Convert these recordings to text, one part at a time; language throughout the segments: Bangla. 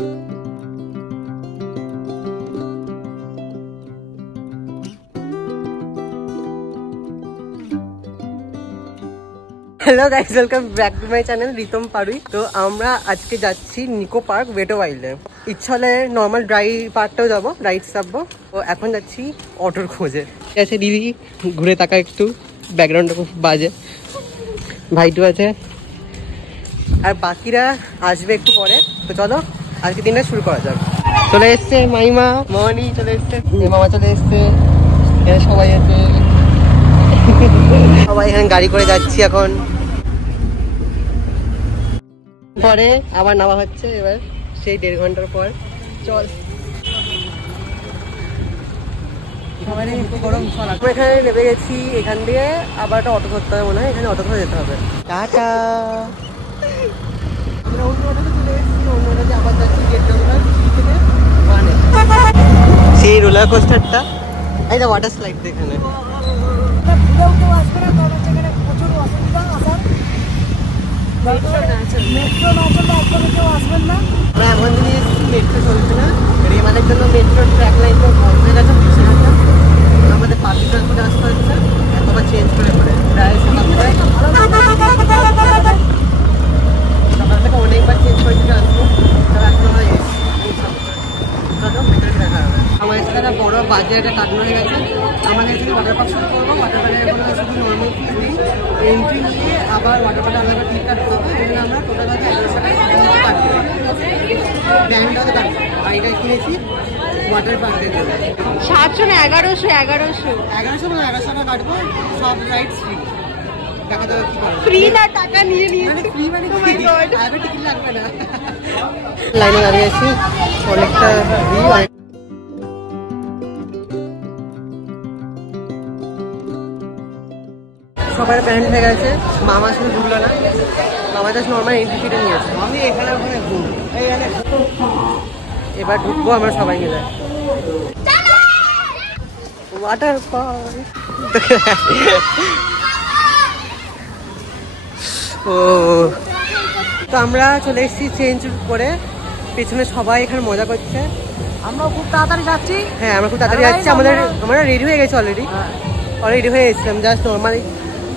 Hello guys, welcome back to my channel Ritam Parui. তো আমরা আজকে যাচ্ছি নিকো পার্ক ওয়েটো ওয়াইল্ডে। ইচ্ছা হলে নর্মাল ড্রাই পার্কটাও যাবো, রাইডস চাপবো। তো এখন যাচ্ছি অটোর খোঁজে। ঠিক আছে দিদি, ঘুরে তাকা একটু, ব্যাকগ্রাউন্ডটা খুব বাজে। ভাইটু আছে আর বাকিরা আসবে একটু পরে। তো চলো আজকে দিনটা শুরু করা যাক। চলে এসছে মাইমা, মনি চলে এসছে, মামা চলে এসছে, এখানে সবাই আছে। সবাই এখানে গাড়ি করে যাচ্ছি এখন। পরে আবার নামা হচ্ছে, এবার সেই 1.5 ঘন্টার পর। চল এখানে নেমে গেছি, এখান দিয়ে আবার একটা অটো ধরতে হবে মনে হয়, এখানে অটো ধরে যেতে হবে। টাটা। আমরা অন্য অটোতে চলে এসেছি, অন্য অটোতে আবার যাচ্ছি গেট নাম্বার 3 থেকে 1-এ। সেই রোলার কোস্টারটা, এই যে ওয়াটার স্লাইড এখানে। এমন দিনে এসেছি মেট্রো চলছে না, রেমালের জন্য মেট্রো ট্র্যাক লাইন হয়ে গেছে। আমাদের পাবলিক ট্রান্সপোর্টে আসতে হচ্ছে, আবার চেঞ্জ করে পড়ে প্রায় সকাল থেকে অনেকবার চেঞ্জ করেছি ট্রান্সপোর্ট। তবে এখন আমরা এসেছি, দেখা হবে। আমার এসে একটা বড় বাজে একটা কাটন হয়ে গেছে। আমাদের এখানে ওয়াটার পার্ক শুরু করবো। ওয়াটার পার্কের কোনো শুধু নর্মাল ফি দিই, এন্ট্রি নিয়ে আবার ওয়াটার পার্কে আলাদা টিকিট কাটতে হবে। এগুলো আমরা টোটাল হচ্ছে 1100 টাকা কাটবো। ব্যান্ডটাতে কাটবো। গাড়িটা কিনেছি ওয়াটার পার্কে 700 না 1100 1100 টাকা কাটবো। সব রাইডস ফ্রি। টাকা দেওয়া কি করে? ফ্রি না, টাকা নিয়ে নিয়েছে। ফ্রি মানে কি? আগে টিকিট লাগবে না। লাইনে দাঁড়িয়ে আছি, অনেকটা ভিড়। সবার প্যান্ট হয়ে গেছে, মামা শুধু ঢুকলো না, মামা জাস্ট নর্মাল এন্ট্রি ফিটে নিয়েছে। আমি এখানে ওখানে এবার ঢুকবো আমরা সবাই মিলে ওয়াটার পার্ক। ও তো আমরা চলে এসেছি চেঞ্জ করে, পেছনে সবাই এখানে মজা করছে। আমরা খুব তাড়াতাড়ি যাচ্ছি। হ্যাঁ আমরা খুব তাড়াতাড়ি যাচ্ছি। আমরা রেডি হয়ে গেছি, অলরেডি হয়ে এসেছিলাম, জাস্ট নর্মালি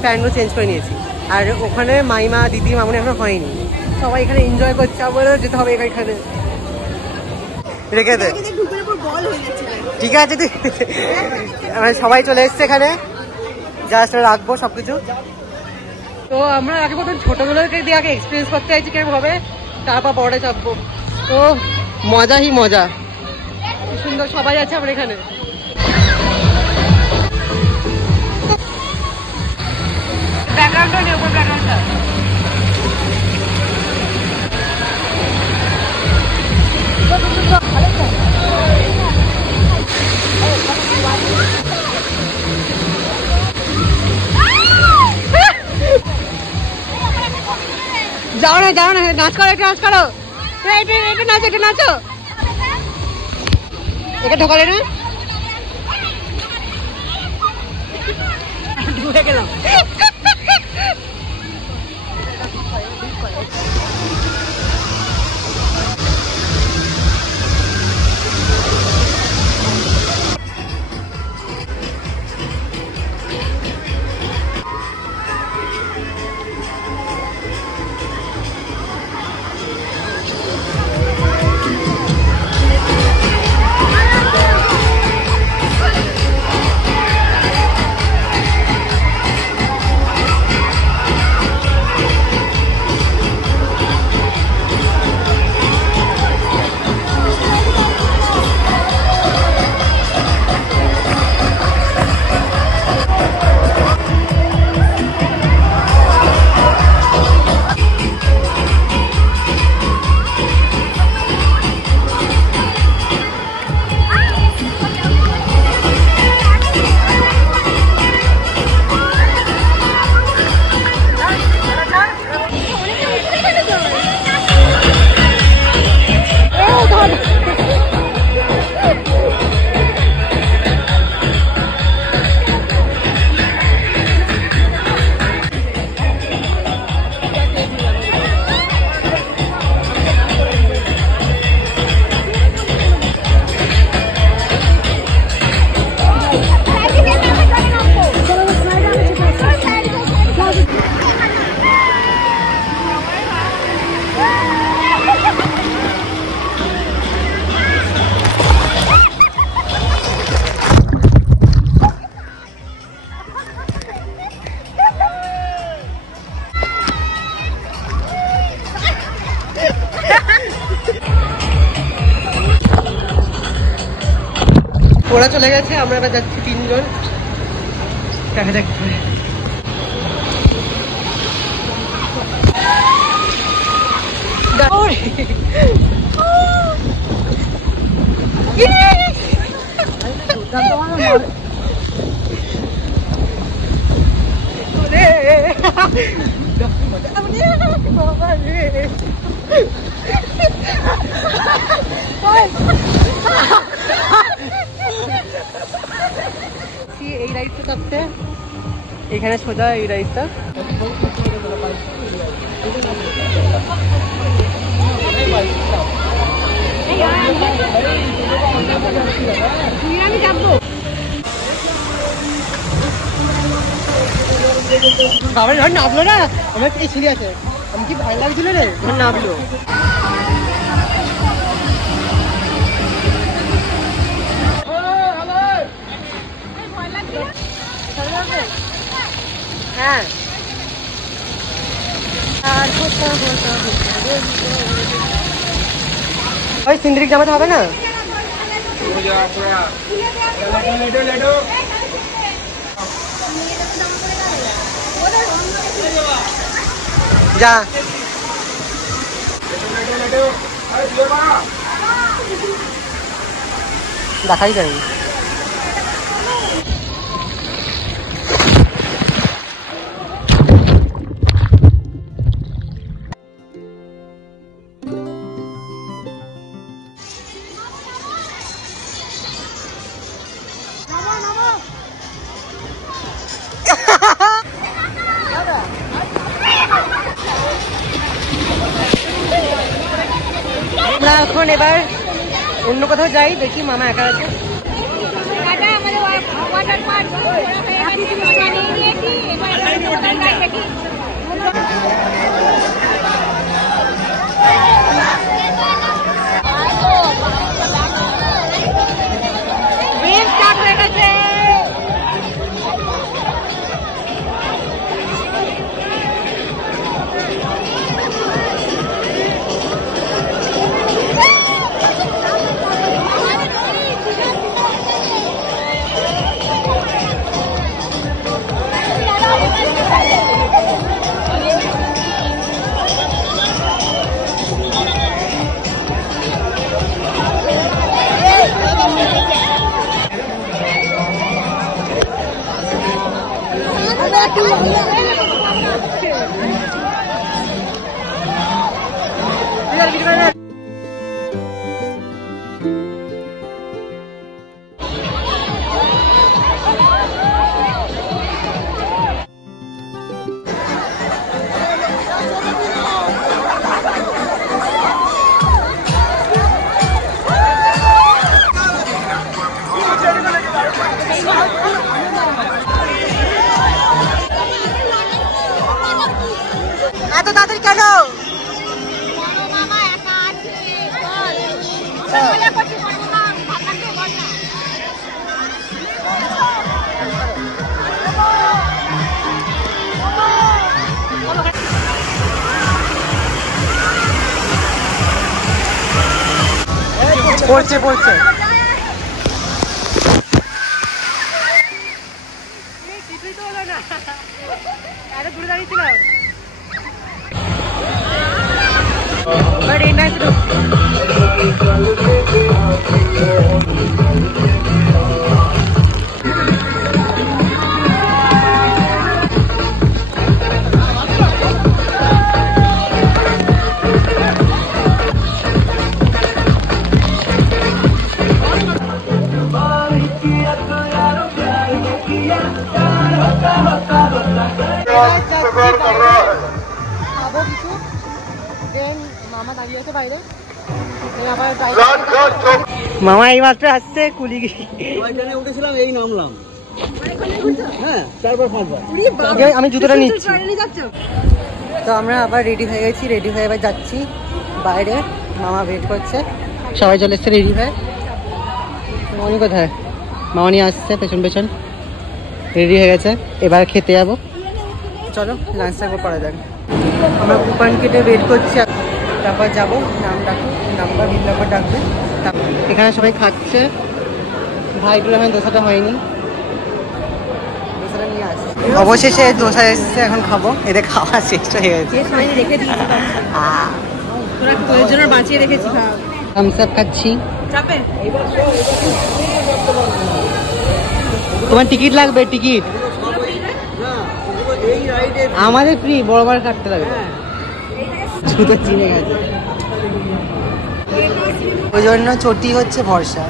প্যান্টগুলো চেঞ্জ করে নিয়েছি। আর ওখানে মাইমা দিদি মামনি এখন হয়নি, সবাই এখানে এনজয় করছে। আমারও যেতে হবে এখানে, রেখে দে। ঠিক আছে সবাই চলে এসছে এখানে, জাস্ট রাখবো সবকিছু। তো আমরা আগে প্রথম ছোটগুলোকে দিয়ে আগে এক্সপিরিয়েন্স করতে চাইছি কেমন হবে, তারপর বড়ে চাপবো। তো মজাই মজা, কি সুন্দর সবাই আছে আমরা এখানে। ব্যাকগ্রাউন্ডটা নেব, ব্যাকগ্রাউন্ডটা যাও না নাচ করো, একটু নাচ করো, একটু নাচো, একটু নাচো। একে ঢোকালে না, ঢুকে গেলাম। ওরা চলে গেছে, আমরা এবার যাচ্ছি 3 জন। দেখা যাক এই রাইডটা চাপতে, এখানে সোজা এই রাইডটা। বাবা যখন নামলো না, আমার এই সিঁড়ি আছে, আমি কি ভয় লাগছিল রে যখন নামলো। হ্যাঁ ওই সিন্দ্রিক জামাতে হবে না? যা দেখাই যায়নি। আমরা এখন এবার অন্য কোথাও যাই, দেখি মামা একা আছে। এত তাড়াতাড়ি কেন? পড়ছে পড়ছে কিছুই তো হলো না, এত দূরে দাঁড়িয়েছিলাম। Very nice look. মামা এই মাত্র আসছে কুলি উঠেছিলাম, এই নামলাম। আমি জুতোটা নিচ্ছি। তো আমরা আবার রেডি হয়ে গেছি, রেডি হয়ে এবার যাচ্ছি বাইরে। মামা ওয়েট করছে, সবাই চলে এসছে রেডি হয়ে। মামনি কোথায়? মামনি আসছে পেছন পেছন, রেডি হয়ে গেছে। এবার খেতে যাবো, চলো লাঞ্চটা করা যাক। আমরা কুপন কেটে ওয়েট করছি, তারপর যাবো। নাম ডাকবো, নাম্বার বিল নাম্বার ডাকবে। এখানে সবাই খাচ্ছে, ভাইগুলো এখন দোসাটা হয়নি, দোসাটা নিয়ে আসি। অবশেষে দোসা এসেছে, এখন খাবো। এদের খাওয়া শেষ হয়ে গেছে, রেখে দিয়েছি তোরা তোদের জন্য বাঁচিয়ে রেখেছি। থামস আপ খাচ্ছি। চাপে তোমার টিকিট লাগবে? টিকিট আমাদের ফ্রি, বড়বার কাটতে লাগবে। জুতো চিনে গেছে, ওই জন্য চটি হচ্ছে ভরসা।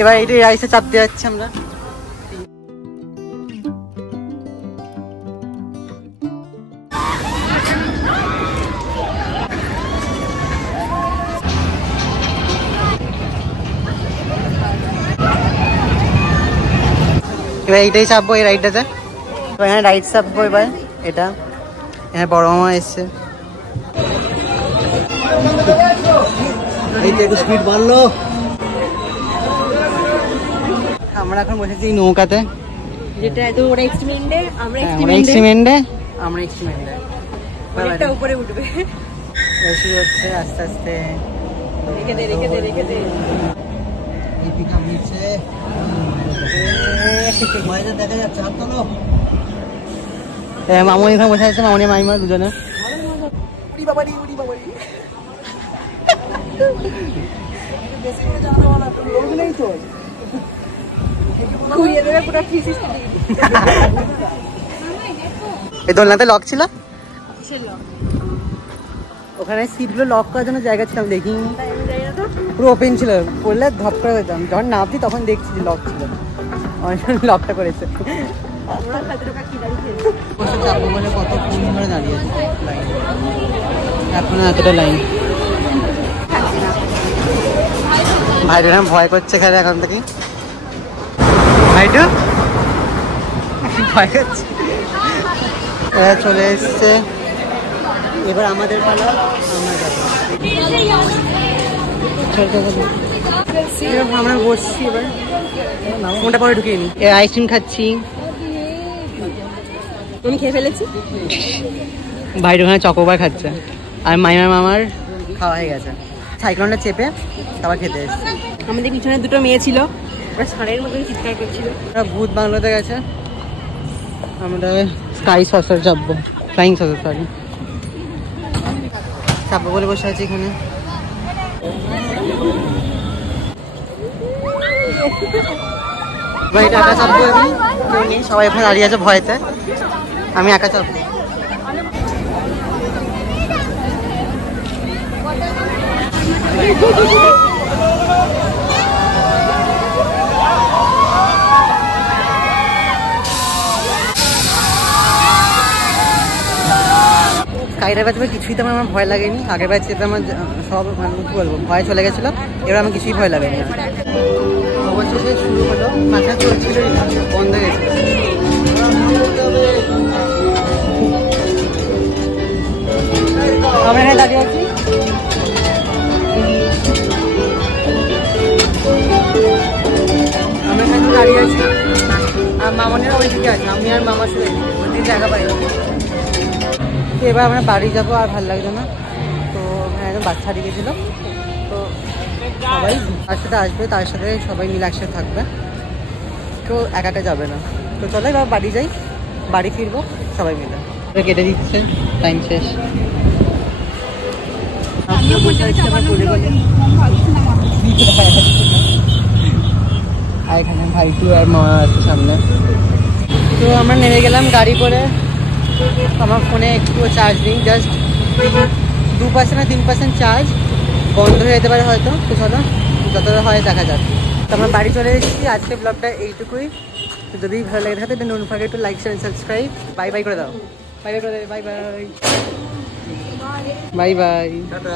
এবার এইটাই রাইসে চাপতে যাচ্ছি আমরা। এবার এইটাই চাপবো, এই রাইডটাতে। এখানে রাইড চাপবো এবার, এটা এখানে বড় মামা এসছে। স্পিড বাড়লো। আমরা এখন বসেছি নৌকাতে, যেটা তো ওরা এক্সট্রিমেন্ডে, আমরা এক্সট্রিমেন্ডে, আমরা এক্সট্রিমেন্ডে। অনেকটা উপরে উঠবে। শুরু হচ্ছে আস্তে আস্তে। রেখে দে রেখে দে রেখে দে। দেখা যাচ্ছে, হাত তোলো। মামনি এখানে বসে আছে, মামনি মাইমা দুজনে। এই দোলনাতে লক ছিল, ওখানে সিটগুলো লক করার জন্য জায়গা ছিল, আমি দেখিনি। পুরো ওপেন ছিল, পড়লে ধপ করে যেতাম। যখন নামতি তখন দেখছি লক ছিল, অনেক লকটা করেছে। কতক্ষণ ধরে দাঁড়িয়েছে লাইন, এখনো এতটা লাইন। ভাইটু এখন ভয় করছে খেলে এখন থেকে। ভাইটু ভয় করছে। এরা চলে এসছে, এবার আমাদের পালা, আমরা যাবো। আমরা বসছি, এবার ফোনটা পরে ঢুকিয়ে নি। আইসক্রিম খাচ্ছি, আমি খেয়ে ফেলেছি। ভাইটু ওখানে চকোবার খাচ্ছে, আর মাইমার মামার খাওয়া হয়ে গেছে। সাইক্লোনটা চেপে তারপর খেতে এসছে। আমাদের পিছনে দুটো মেয়ে ছিল, ওরা ষাঁড়ের মতন চিৎকার করছিল। ওরা ভূত বাংলাতে গেছে, আমরা স্কাই সসার চাপবো, ফ্লাইং সসার, সরি চাপবো বলে বসে আছি এখানে। ভাই একা চাপবো, আমি কেউ নেই, সবাই এখানে দাঁড়িয়ে আছে ভয়তে, আমি একা চাপবো। স্কাই ডাইভার চেপে কিছুই তো আমার ভয় লাগেনি। আগের বার চেপে আমার সব মানে কী বলবো ভয় চলে গেছিলো, এবার আমার কিছুই ভয় লাগেনি। অবশেষে শুরু হলো, মাথা চলছিল, বন্ধ হয়ে গেছিল। আমরা এখানে দাঁড়িয়ে আছি, আমরা এখানে দাঁড়িয়ে আছি, আর মামনেরা ওই দিকে আছে, আমি আর মামা ছিল ওই দিকে জায়গা পাই। তো এবার আমরা বাড়ি যাবো, আর ভালো লাগছে না। তো একজন বাচ্চা হারিয়ে গেছিলো, তো সবাই তার সাথে আসবে, তার সাথে সবাই মিলে একসাথে থাকবে, কেউ একা একা যাবে না। তো চলো এবার বাড়ি যাই, বাড়ি ফিরবো সবাই মিলে। কেটে দিচ্ছে, টাইম শেষ। আর এখানে ভাইটু আর মা আছে সামনে। তো আমরা নেমে গেলাম গাড়ি করে। আমার ফোনে একটু চার্জ নেই, জাস্ট 2% আর 3% চার্জ, বন্ধ হয়ে যেতে পারে হয়তো। তো চলো যতটা হয় দেখা যাক। তো আমরা বাড়ি চলে এসেছি, আজকে ব্লগটা এইটুকুই। তো যদি ভালো লাগে থাকে don't forget to like, share, subscribe. Bye bye করে দাও, বাই বাই করে দাও, bye bye, bye bye, tata.